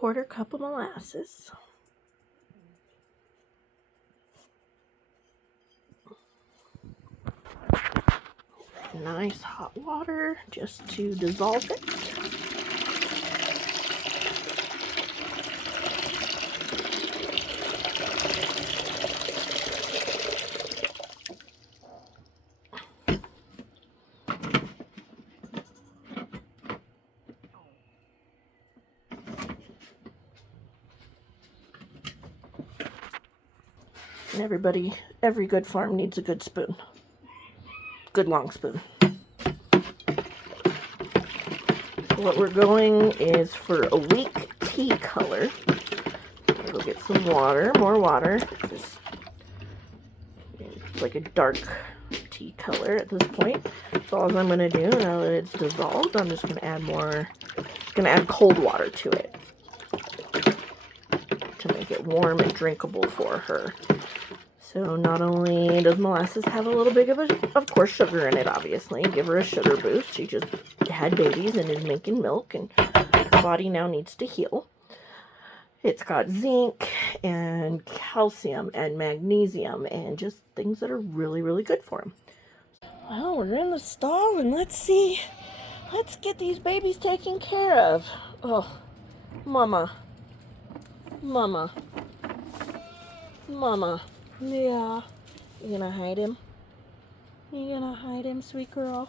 1/4 cup of molasses. Nice hot water just to dissolve it. And every good farm needs a good spoon. Good long spoon. What we're going is for a weak tea color. I'll go get some water, more water. It's like a dark tea color at this point. So all I'm going to do, now that it's dissolved, I'm just going to add cold water to it to make it warm and drinkable for her. So not only does molasses have a little bit of course, sugar in it, obviously. Give her a sugar boost. She just had babies and is making milk, and her body now needs to heal. It's got zinc and calcium and magnesium and just things that are really, really good for them. Well, we're in the stall, and let's get these babies taken care of. Oh, Mama. Yeah. You gonna hide him? You gonna hide him, sweet girl?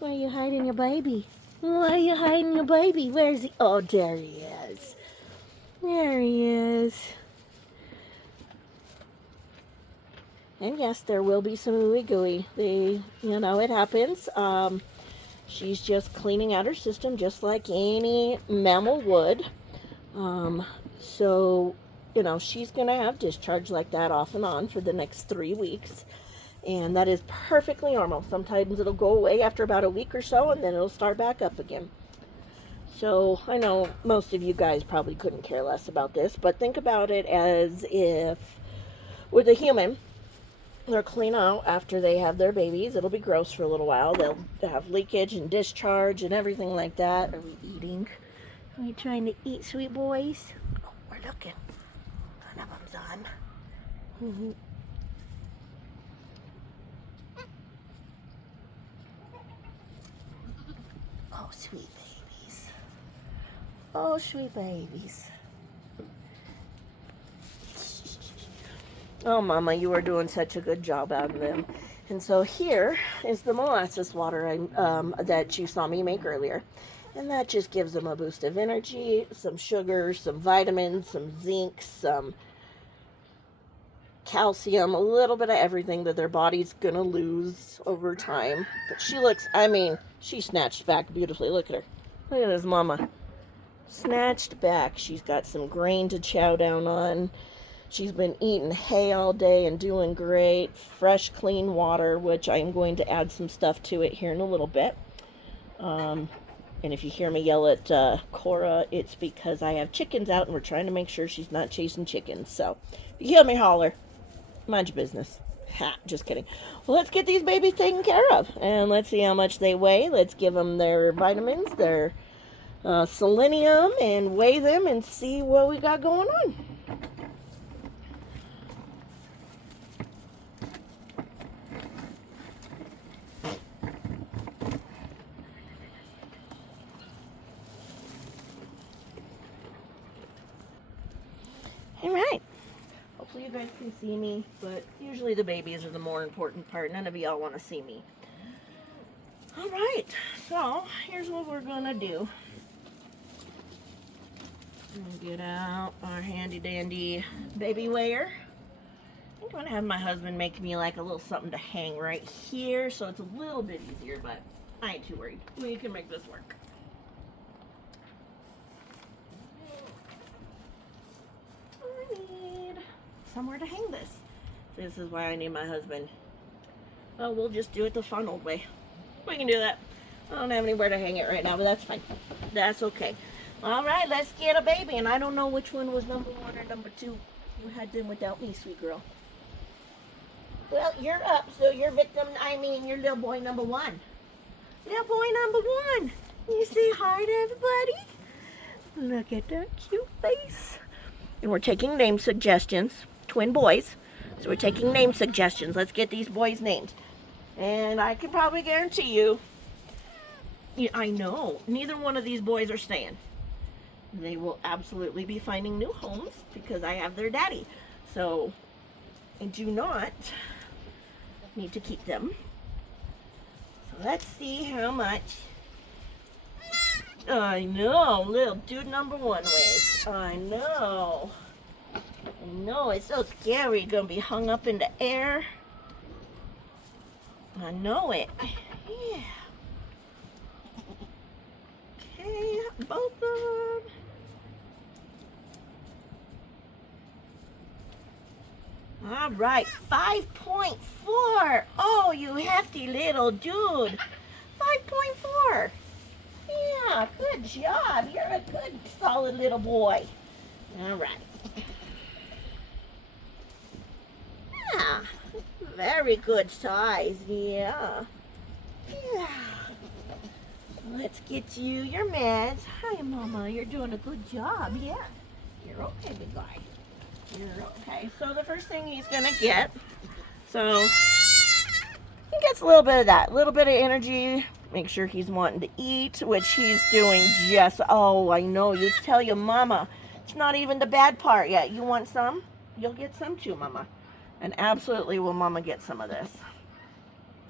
Where are you hiding your baby? Why are you hiding your baby? Where is he? Oh, there he is. There he is. And yes, there will be some ooey gooey. It happens. She's just cleaning out her system just like any mammal would. So, she's going to have discharge like that off and on for the next 3 weeks. And that is perfectly normal. Sometimes it'll go away after about a week or so, and then it'll start back up again. So, I know most of you guys probably couldn't care less about this, but think about it as if with a human, they're clean out after they have their babies. It'll be gross for a little while. They'll have leakage and discharge and everything like that. Are we eating? Are we trying to eat, sweet boys? Oh, we're looking. One of them's on. Oh, sweet babies. Oh, sweet babies. Oh, Mama, you are doing such a good job out of them. And so here is the molasses water that you saw me make earlier. And that just gives them a boost of energy, some sugar, some vitamins, some zinc, some calcium, a little bit of everything that their body's going to lose over time. But she snatched back beautifully. Look at her. Look at this Mama. Snatched back. She's got some grain to chow down on. She's been eating hay all day and doing great. Fresh, clean water, which I'm going to add some stuff to it here in a little bit. And if you hear me yell at Cora, it's because I have chickens out and we're trying to make sure she's not chasing chickens. So if you hear me holler, mind your business. Ha, just kidding. Well, let's get these babies taken care of. And let's see how much they weigh. Let's give them their vitamins, their selenium, and weigh them and see what we got going on. Alright, hopefully you guys can see me, but usually the babies are the more important part. None of y'all want to see me. Alright, so here's what we're going to do. Get out our handy dandy baby weigher. I'm going to have my husband make me like a little something to hang right here, so it's a little bit easier, but I ain't too worried. We can make this work. Somewhere to hang this. This is why I need my husband. Oh, we'll just do it the fun old way. We can do that. I don't have anywhere to hang it right now, but that's fine. That's okay. All right, let's get a baby. And I don't know which one was number 1 or number 2. You had them without me, sweet girl. Well, you're up, so your your little boy number 1. Little boy number 1. You say hi to everybody? Look at that cute face. And we're taking name suggestions. Twin boys. So we're taking name suggestions. Let's get these boys named. And I can probably guarantee you, I know, neither one of these boys are staying. They will absolutely be finding new homes because I have their daddy. So I do not need to keep them. So let's see how much. I know, little dude number one weighs. I know. I know, it's so scary. Gonna be hung up in the air. I know it. Yeah. Okay, both of them. All right, 5.4. Oh, you hefty little dude. 5.4. Yeah, good job. You're a good, solid little boy. All right. Yeah, very good size. Yeah. Yeah. Let's get you your meds. Hi, Mama. You're doing a good job. Yeah. You're okay, big guy. You're okay. So the first thing he's gonna get, so he gets a little bit of that, a little bit of energy. Make sure he's wanting to eat, which he's doing just, oh, I know. You tell your mama. It's not even the bad part yet. You want some? You'll get some too, Mama. And absolutely will Mama get some of this.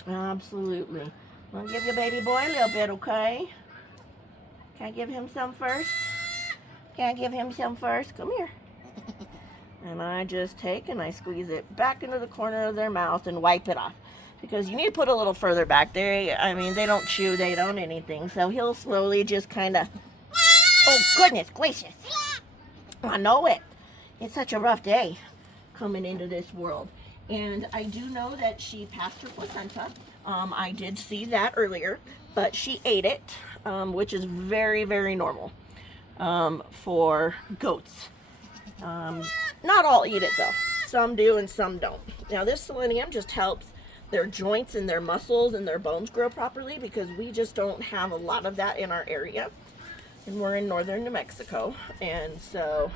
Absolutely. I'll give your baby boy a little bit, okay? Can I give him some first? Can I give him some first? Come here. And I just take and I squeeze it back into the corner of their mouth and wipe it off. Because you need to put a little further back. They don't chew, they don't anything. So he'll slowly just kind of, oh goodness gracious. I know it. It's such a rough day coming into this world. And I do know that she passed her placenta. I did see that earlier, but she ate it, which is very, very normal for goats. Not all eat it though. Some do and some don't. Now this selenium just helps their joints and their muscles and their bones grow properly because we just don't have a lot of that in our area. And we're in northern New Mexico. And so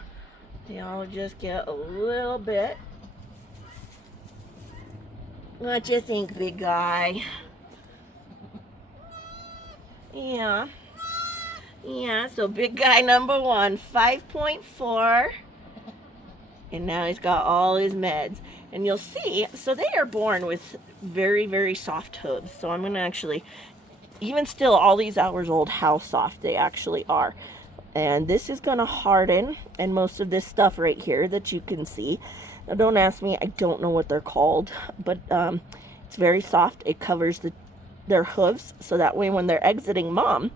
y'all just get a little bit. What you think, big guy? Yeah. Yeah, so big guy number one, 5.4. And now he's got all his meds. And you'll see, so they are born with very, very soft hooves. So I'm going to actually, even still all these hours old, how soft they actually are. And this is going to harden. And most of this stuff right here that you can see. Now don't ask me, I don't know what they're called. But it's very soft. It covers their hooves. So that way when they're exiting mom's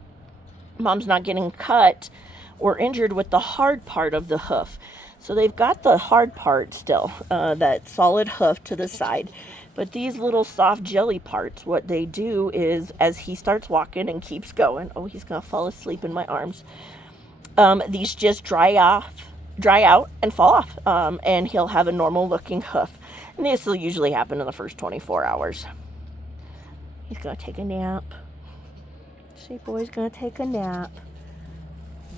not getting cut or injured with the hard part of the hoof. So they've got the hard part still, that solid hoof to the side. But these little soft jelly parts, what they do is, as he starts walking and keeps going, oh, he's going to fall asleep in my arms. These just dry out and fall off. And he'll have a normal looking hoof. And this will usually happen in the first 24 hours. He's going to take a nap. See, boy's going to take a nap.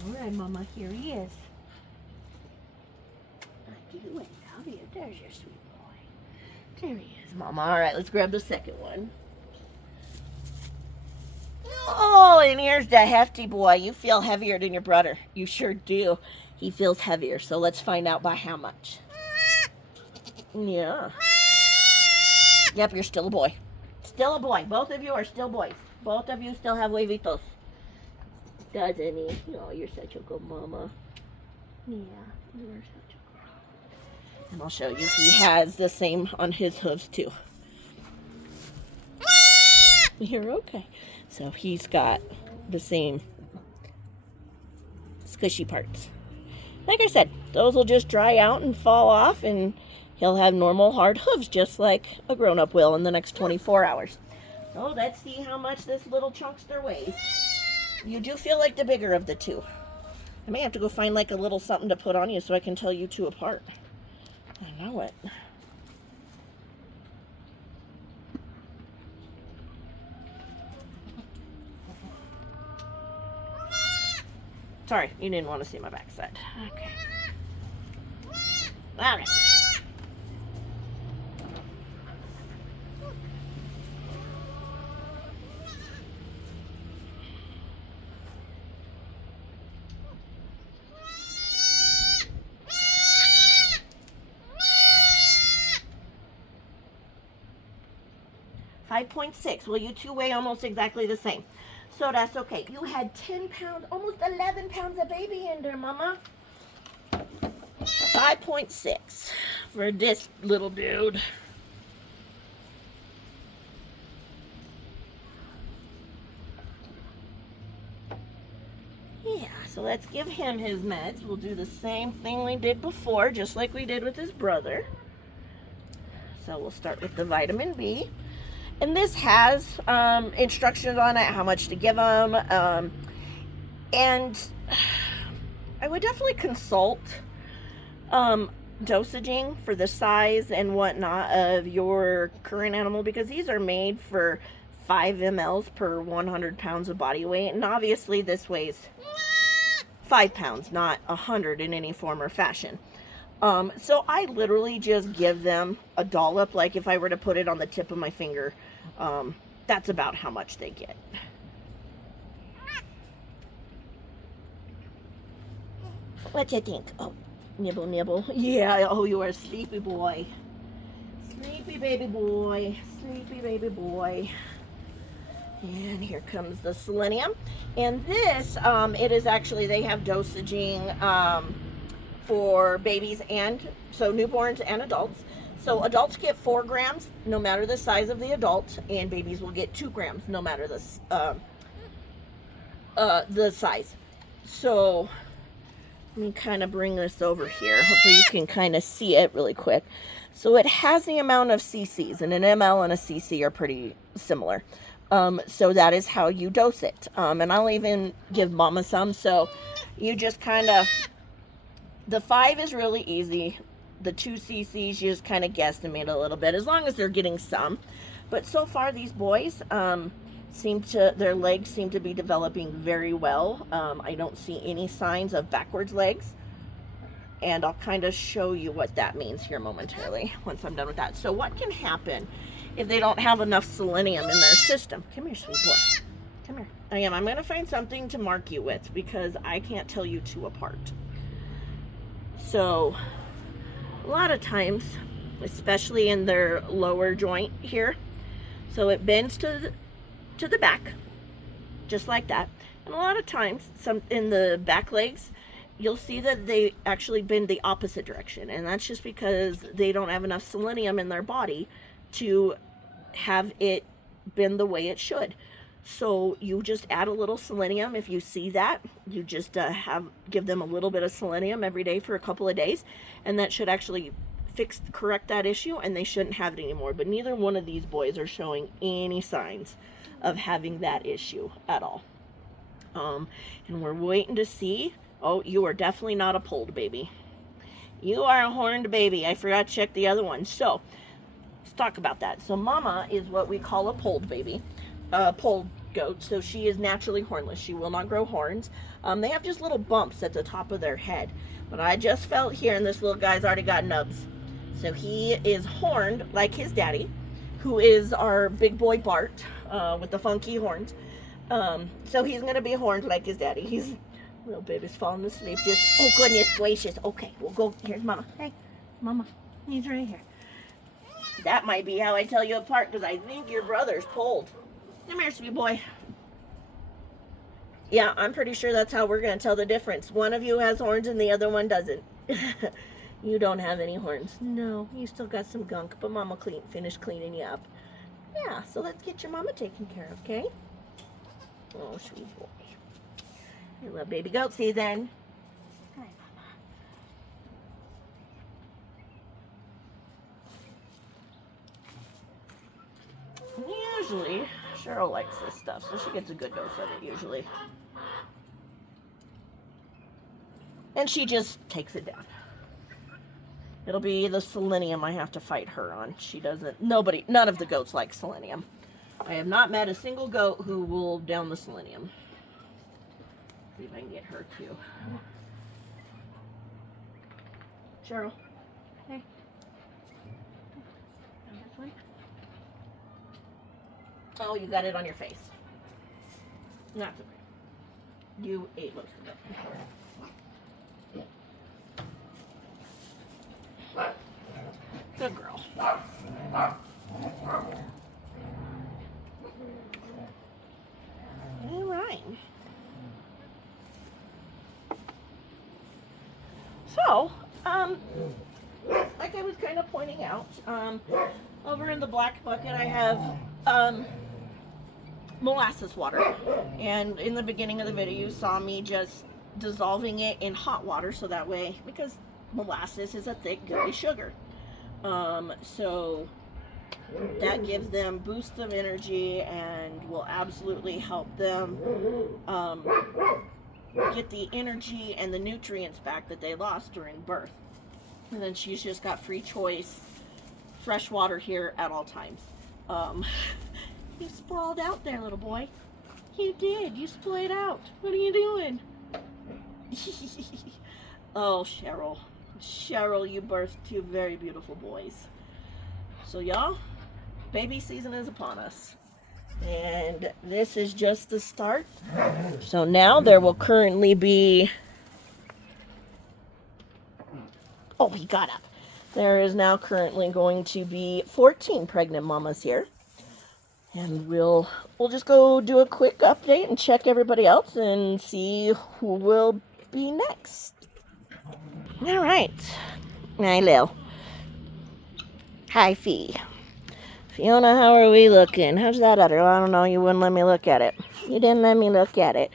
All right, Mama, here he is. There's your sweet boy. There he is, Mama. All right, let's grab the second one. Oh, and here's the hefty boy. You feel heavier than your brother. You sure do. He feels heavier, so let's find out by how much. Yeah. Yep, you're still a boy. Still a boy. Both of you are still boys. Both of you still have huevitos. Doesn't he? Oh, you're such a good mama. Yeah, you're such a And I'll show you, he has the same on his hooves too. You're okay. So he's got the same squishy parts. Like I said, those will just dry out and fall off and he'll have normal hard hooves just like a grown-up will in the next 24 hours. So let's see how much this little chunkster weighs. You do feel like the bigger of the two. I may have to go find like a little something to put on you so I can tell you two apart. I know it. Sorry, you didn't want to see my backside. Okay. All right. 5.6. Well, you two weigh almost exactly the same. So that's okay. You had 10 pounds, almost 11 pounds of baby in there, Mama. 5.6 for this little dude. Yeah, so let's give him his meds. We'll do the same thing we did before, just like we did with his brother. So we'll start with the vitamin B. And this has instructions on it, how much to give them. And I would definitely consult dosaging for the size and whatnot of your current animal, because these are made for 5 mLs per 100 pounds of body weight. And obviously this weighs 5 pounds, not 100 in any form or fashion. So I literally just give them a dollop, like if I were to put it on the tip of my finger. That's about how much they get. What you think? Oh, nibble, nibble. Yeah, oh, you are a sleepy boy. Sleepy baby boy. Sleepy baby boy. And here comes the selenium. And this, it is actually, they have dosaging for babies and, so newborns and adults. So adults get 4 grams, no matter the size of the adult, and babies will get 2 grams, no matter the size. So let me kind of bring this over here. Hopefully you can kind of see it really quick. So it has the amount of cc's, and an ml and a cc are pretty similar. So that is how you dose it. And I'll even give Mama some. So you just kind of, the 5 is really easy. The 2 cc's, you just kind of guesstimate a little bit, as long as they're getting some. But so far, these boys their legs seem to be developing very well. I don't see any signs of backwards legs. And I'll kind of show you what that means here momentarily once I'm done with that. So what can happen if they don't have enough selenium in their system? Come here, sweet boy. Come here. I'm going to find something to mark you with, because I can't tell you two apart. So a lot of times, especially in their lower joint here, so it bends to the back, just like that. And a lot of times, some in the back legs, you'll see that they actually bend the opposite direction, and that's just because they don't have enough selenium in their body to have it bend the way it should. So you just add a little selenium. If you see that, you just give them a little bit of selenium every day for a couple of days, and that should actually correct that issue, and they shouldn't have it anymore. But neither one of these boys are showing any signs of having that issue at all. And we're waiting to see. Oh, you are definitely not a polled baby. You are a horned baby. I forgot to check the other one. So let's talk about that. So Mama is what we call a polled baby. Polled goat, so she is naturally hornless. She will not grow horns. They have just little bumps at the top of their head. But I just felt here, and this little guy's already got nubs. So he is horned like his daddy, who is our big boy Bart with the funky horns. So he's going to be horned like his daddy. Little baby's falling asleep. Oh goodness gracious. Okay, we'll go. Here's Mama. Hey, Mama. He's right here. That might be how I tell you apart, because I think your brother's polled. Come here, sweet boy. Yeah, I'm pretty sure that's how we're going to tell the difference. One of you has horns and the other one doesn't. You don't have any horns. No, you still got some gunk, but Mama finished cleaning you up. Yeah, so let's get your Mama taken care of, okay? Oh, sweet boy. You love baby goat season. Hi, Mama. Usually, Cheryl likes this stuff, so she gets a good dose of it usually. And she just takes it down. It'll be the selenium I have to fight her on. She doesn't, none of the goats like selenium. I have not met a single goat who will down the selenium. See if I can get her too. Cheryl. Hey. This one? Oh, you got it on your face. Not okay. You ate most of it. Good girl. All right. So, like I was kind of pointing out, over in the black bucket I have molasses water, and in the beginning of the video you saw me just dissolving it in hot water, so that way, because molasses is a thick gooey sugar, so that gives them boosts of energy and will absolutely help them get the energy and the nutrients back that they lost during birth. And then she's just got free choice fresh water here at all times. You sprawled out there, little boy. You did. You splayed out. What are you doing? Oh, Cheryl. Cheryl, you birthed two very beautiful boys. So, y'all, baby season is upon us. And this is just the start. So now there will currently be... Oh, he got up. There is now currently going to be 14 pregnant mamas here. And we'll just go do a quick update and check everybody else and see who will be next. All right. Hi, Lil. Hi, Fee. Fiona, how are we looking? How's that udder? I don't know. You wouldn't let me look at it. You didn't let me look at it.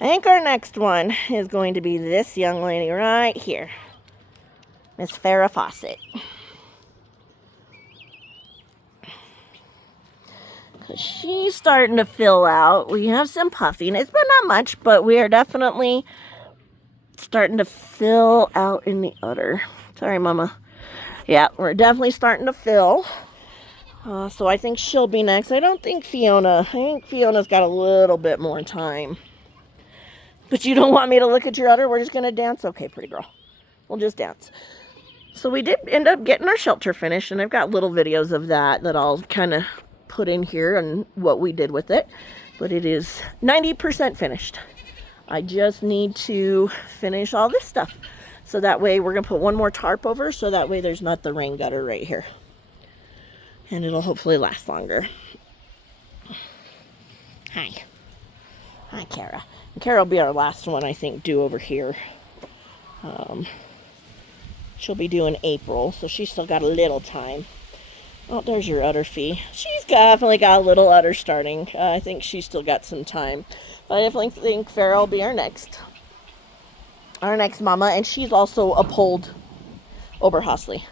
I think our next one is going to be this young lady right here. Miss Farrah Fawcett. Because she's starting to fill out. We have some puffiness, but not much. But we are definitely starting to fill out in the udder. Sorry, Mama. Yeah, we're definitely starting to fill. So I think she'll be next. I don't think Fiona. I think Fiona's got a little bit more time. But you don't want me to look at your udder? We're just going to dance? Okay, pretty girl. We'll just dance. So we did end up getting our shelter finished. And I've got little videos of that I'll kind of put in here and what we did with it. But it is 90% finished. I just need to finish all this stuff. So that way we're going to put one more tarp over. So that way there's not the rain gutter right here. And it'll hopefully last longer. Hi. Hi, Kara. And Kara will be our last one, I think, due over here. She'll be due in April, so she's still got a little time. Oh, there's your udder, Fee. She's definitely got a little udder starting. I think she's still got some time. But I definitely think Farrah will be our next mama. And she's also a polled Oberhasli.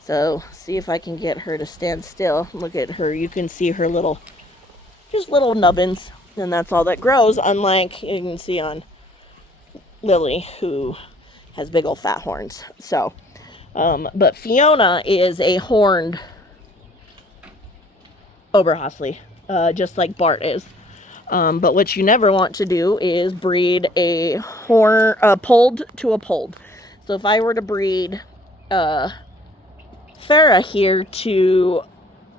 So, see if I can get her to stand still. Look at her. You can see her just little nubbins. And that's all that grows, unlike you can see on Lily, who has big old fat horns. So, but Fiona is a horned Oberhasli, just like Bart is. But what you never want to do is breed a polled to a polled. So if I were to breed Farrah here to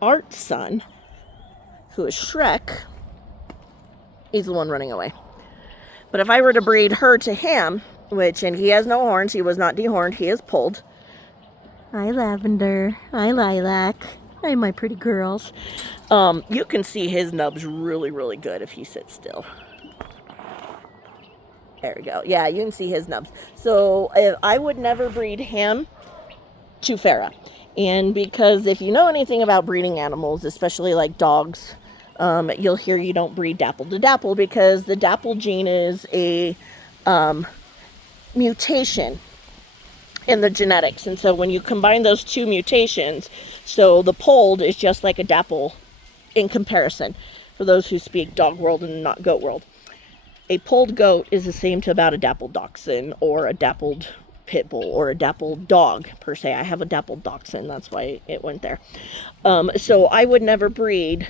Art's son, who is Shrek, he's the one running away. But if I were to breed her to him, and he has no horns, he was not dehorned, he is polled. Hi, Lavender. Hi, Lilac. Hi, my pretty girls. You can see his nubs really, really good if he sits still. There we go. Yeah, you can see his nubs. So I would never breed him to Farrah. And because if you know anything about breeding animals, especially like dogs, you'll hear you don't breed dapple to dapple because the dapple gene is a mutation in the genetics. And so when you combine those two mutations, so the polled is just like a dapple in comparison for those who speak dog world and not goat world. A polled goat is the same to about a dappled dachshund or a dappled pit bull or a dappled dog per se. I have a dappled dachshund, that's why it went there. So I would never breed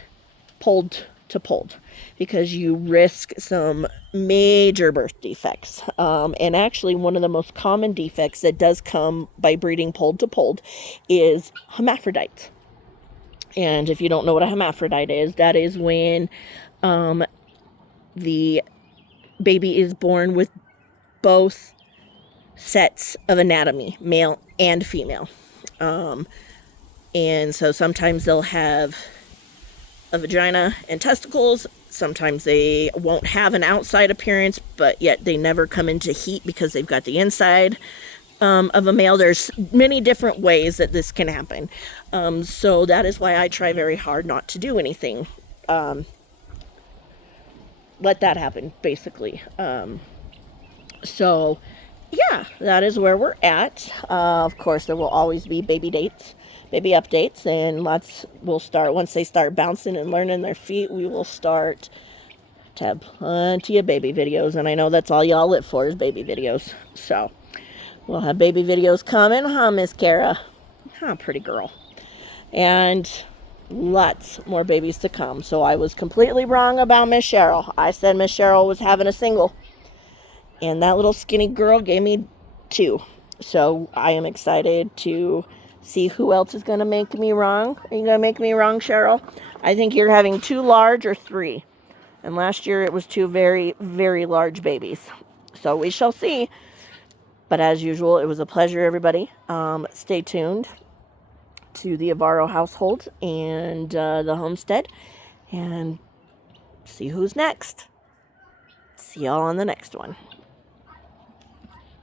polled to pulled, because you risk some major birth defects. And actually, one of the most common defects that does come by breeding pulled to pulled is hermaphrodites. And if you don't know what a hermaphrodite is, that is when the baby is born with both sets of anatomy, male and female. And so sometimes they'll have a vagina and testicles. Sometimes they won't have an outside appearance, but yet they never come into heat because they've got the inside of a male. There's many different ways that this can happen. So that is why I try very hard not to do anything. Let that happen, basically. So yeah, that is where we're at. Of course, there will always be baby dates, baby updates, and we'll start, once they start bouncing and learning their feet, we will start to have plenty of baby videos. And I know that's all y'all live for, is baby videos. So we'll have baby videos coming, huh, Miss Kara? Huh, pretty girl. And lots more babies to come. So I was completely wrong about Miss Cheryl. I said Miss Cheryl was having a single, and that little skinny girl gave me 2. So I am excited to see who else is going to make me wrong. Are you going to make me wrong, Cheryl? I think you're having 2 large or 3. And last year it was 2 very, very large babies. So we shall see. But as usual, it was a pleasure, everybody. Stay tuned to the Avaro household and the homestead, and see who's next. See y'all on the next one.